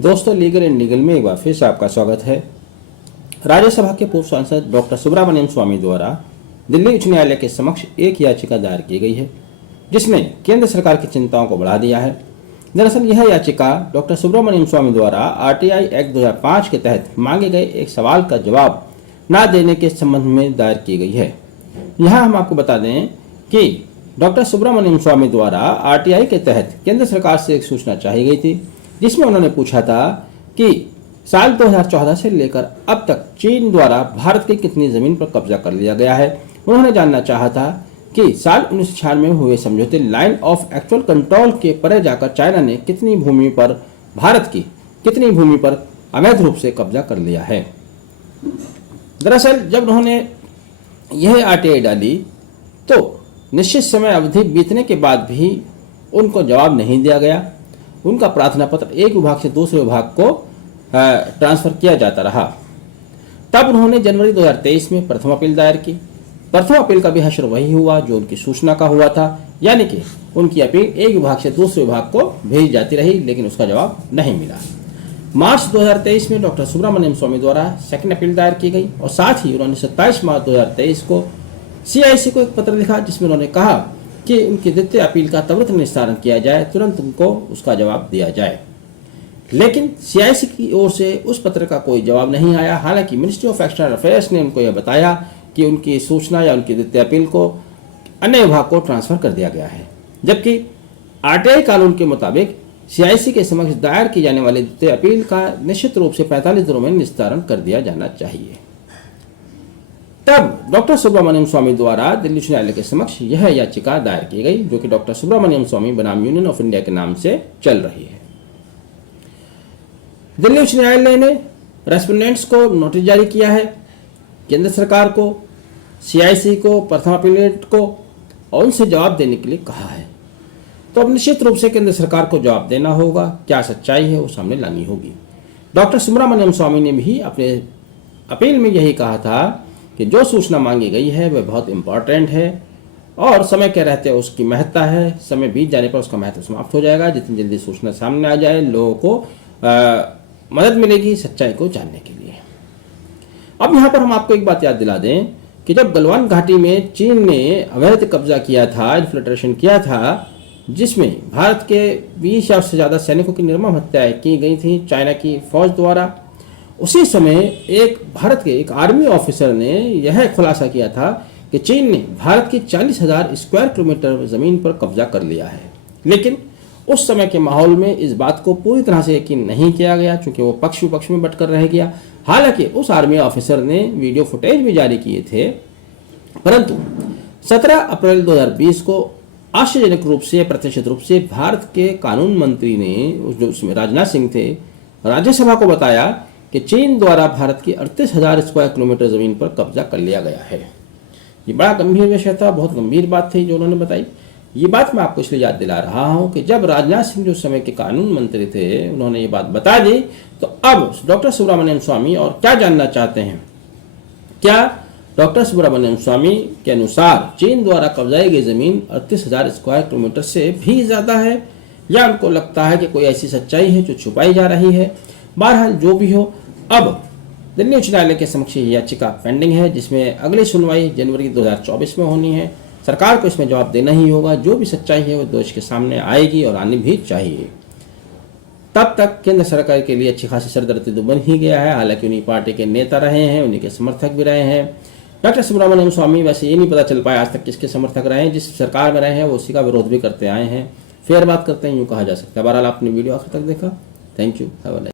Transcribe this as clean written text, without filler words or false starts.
दोस्तों, legal and legal में एक बार फिर से आपका स्वागत है। राज्यसभा के पूर्व सांसद डॉक्टर सुब्रमण्यम स्वामी द्वारा दिल्ली उच्च न्यायालय के समक्ष एक याचिका दायर की गई है, जिसने केंद्र सरकार की चिंताओं को बढ़ा दिया है। दरअसल यह याचिका डॉक्टर सुब्रमण्यम स्वामी द्वारा आरटीआई एक्ट 2005 के तहत मांगे गए एक सवाल का जवाब न देने के संबंध में दायर की गई है। यहाँ हम आपको बता दें कि डॉक्टर सुब्रमण्यम स्वामी द्वारा आरटीआई के तहत केंद्र सरकार से एक सूचना चाही गई थी, जिसमें उन्होंने पूछा था कि साल 2014 से लेकर अब तक चीन द्वारा भारत की कितनी जमीन पर कब्जा कर लिया गया है। उन्होंने जानना चाहा था कि साल 1996 में हुए समझौते लाइन ऑफ एक्चुअल कंट्रोल के परे जाकर चाइना ने कितनी भूमि पर भारत की कितनी भूमि पर अवैध रूप से कब्जा कर लिया है। दरअसल जब उन्होंने यह आरटीआई डाली तो निश्चित समय अवधि बीतने के बाद भी उनको जवाब नहीं दिया गया। उनका प्रार्थना पत्र एक विभाग से दूसरे विभाग को ट्रांसफर किया जाता रहा। तब उन्होंने जनवरी 2023 में प्रथम अपील दायर की। प्रथम अपील का भी हश्र वही हुआ जो उनकी सूचना का हुआ था, यानी कि उनकी अपील एक विभाग से दूसरे विभाग को भेजी जाती रही, लेकिन उसका जवाब नहीं मिला। मार्च 2023 में डॉक्टर सुब्रमण्यम स्वामी द्वारा सेकंड अपील दायर की गई और साथ ही उन्होंने 27 मार्च 2023 को सीआईसी को एक पत्र लिखा, जिसमें उन्होंने कहा कि उनकी द्वितीय अपील का त्वरित निस्तारण किया जाए, तुरंत उनको उसका जवाब दिया जाए। लेकिन सीआईसी की ओर से उस पत्र का कोई जवाब नहीं आया। हालांकि मिनिस्ट्री ऑफ एक्सटर्नल अफेयर्स ने उनको यह बताया कि उनकी सूचना या उनकी द्वितीय अपील को अन्य विभाग को ट्रांसफर कर दिया गया है, जबकि आरटीआई कानून के मुताबिक सीआईसी के समक्ष दायर की जाने वाली द्वितीय अपील का निश्चित रूप से 45 दिनों में निस्तारण कर दिया जाना चाहिए। तब डॉक्टर सुब्रमण्यम स्वामी द्वारा दिल्ली उच्च न्यायालय के समक्ष यह याचिका दायर की गई, जो कि डॉक्टर सुब्रमण्यम स्वामी बनाम यूनियन ऑफ इंडिया के नाम से चल रही है। दिल्ली उच्च न्यायालय ने रेस्पोंडेंट्स को नोटिस जारी किया है, केंद्र सरकार को, सीआईसी को, प्रथम अपीलेट को, और उनसे जवाब देने के लिए कहा है। तो अब निश्चित रूप से केंद्र सरकार को जवाब देना होगा, क्या सच्चाई है वो सामने लानी होगी। डॉक्टर सुब्रमण्यम स्वामी ने भी अपने अपील में यही कहा था कि जो सूचना मांगी गई है वह बहुत इंपॉर्टेंट है और समय के रहते उसकी महत्ता है। समय बीत जाने पर उसका महत्व समाप्त हो जाएगा। जितनी जल्दी सूचना सामने आ जाए, लोगों को मदद मिलेगी सच्चाई को जानने के लिए। अब यहाँ पर हम आपको एक बात याद दिला दें कि जब गलवान घाटी में चीन ने अवैध कब्जा किया था, इन्फिल्ट्रेशन किया था, जिसमें भारत के 20,000 से ज़्यादा सैनिकों की निर्मम हत्याएं की गई थी चाइना की फौज द्वारा, उसी समय एक भारत के एक आर्मी ऑफिसर ने यह खुलासा किया था कि चीन ने भारत की 40,000 स्क्वायर किलोमीटर जमीन पर कब्जा कर लिया है। लेकिन उस समय के माहौल में इस बात को पूरी तरह से यकीन नहीं किया गया, क्योंकि वो पक्ष विपक्ष में बटकर रह गया। हालांकि उस आर्मी ऑफिसर ने वीडियो फुटेज भी जारी किए थे, परंतु 17 अप्रैल 2020 को आश्चर्यजनक रूप से प्रतिष्ठित रूप से भारत के कानून मंत्री ने, जो उसमें राजनाथ सिंह थे, राज्यसभा को बताया कि चीन द्वारा भारत की 38,000 स्क्वायर किलोमीटर जमीन पर कब्जा कर लिया गया है। ये बड़ा गंभीर विषय था, बहुत गंभीर बात थी जो उन्होंने बताई। ये बात मैं आपको इसलिए याद दिला रहा हूँ कि जब राजनाथ सिंह जो समय के कानून मंत्री थे उन्होंने ये बात बता दी, तो अब डॉक्टर सुब्रमण्यम स्वामी और क्या जानना चाहते हैं। क्या डॉक्टर सुब्रमण्यम स्वामी के अनुसार चीन द्वारा कब्जाई गई जमीन 38,000 स्क्वायर किलोमीटर से भी ज्यादा है, या उनको लगता है कि कोई ऐसी सच्चाई है जो छुपाई जा रही है। बहरहाल जो भी हो, अब दिल्ली उच्च न्यायालय के समक्ष याचिका पेंडिंग है, जिसमें अगली सुनवाई जनवरी 2024 में होनी है। सरकार को इसमें जवाब देना ही होगा। जो भी सच्चाई है वो देश के सामने आएगी और आनी भी चाहिए। तब तक केंद्र सरकार के लिए अच्छी खासी सरदर्दी तो बन ही गया है। हालांकि उन्हीं पार्टी के नेता रहे हैं, उन्हीं के समर्थक भी रहे हैं। डॉक्टर सुब्रमण्यम स्वामी वैसे ये नहीं पता चल पाया आज तक किसके समर्थक रहे हैं। जिस सरकार में रहे हैं वो उसी का विरोध भी करते आए हैं। फेयर बात करते हैं, यूँ कहा जा सकता है। बहरहाल आपने वीडियो आखिर तक देखा। Thank you. Have a nice day.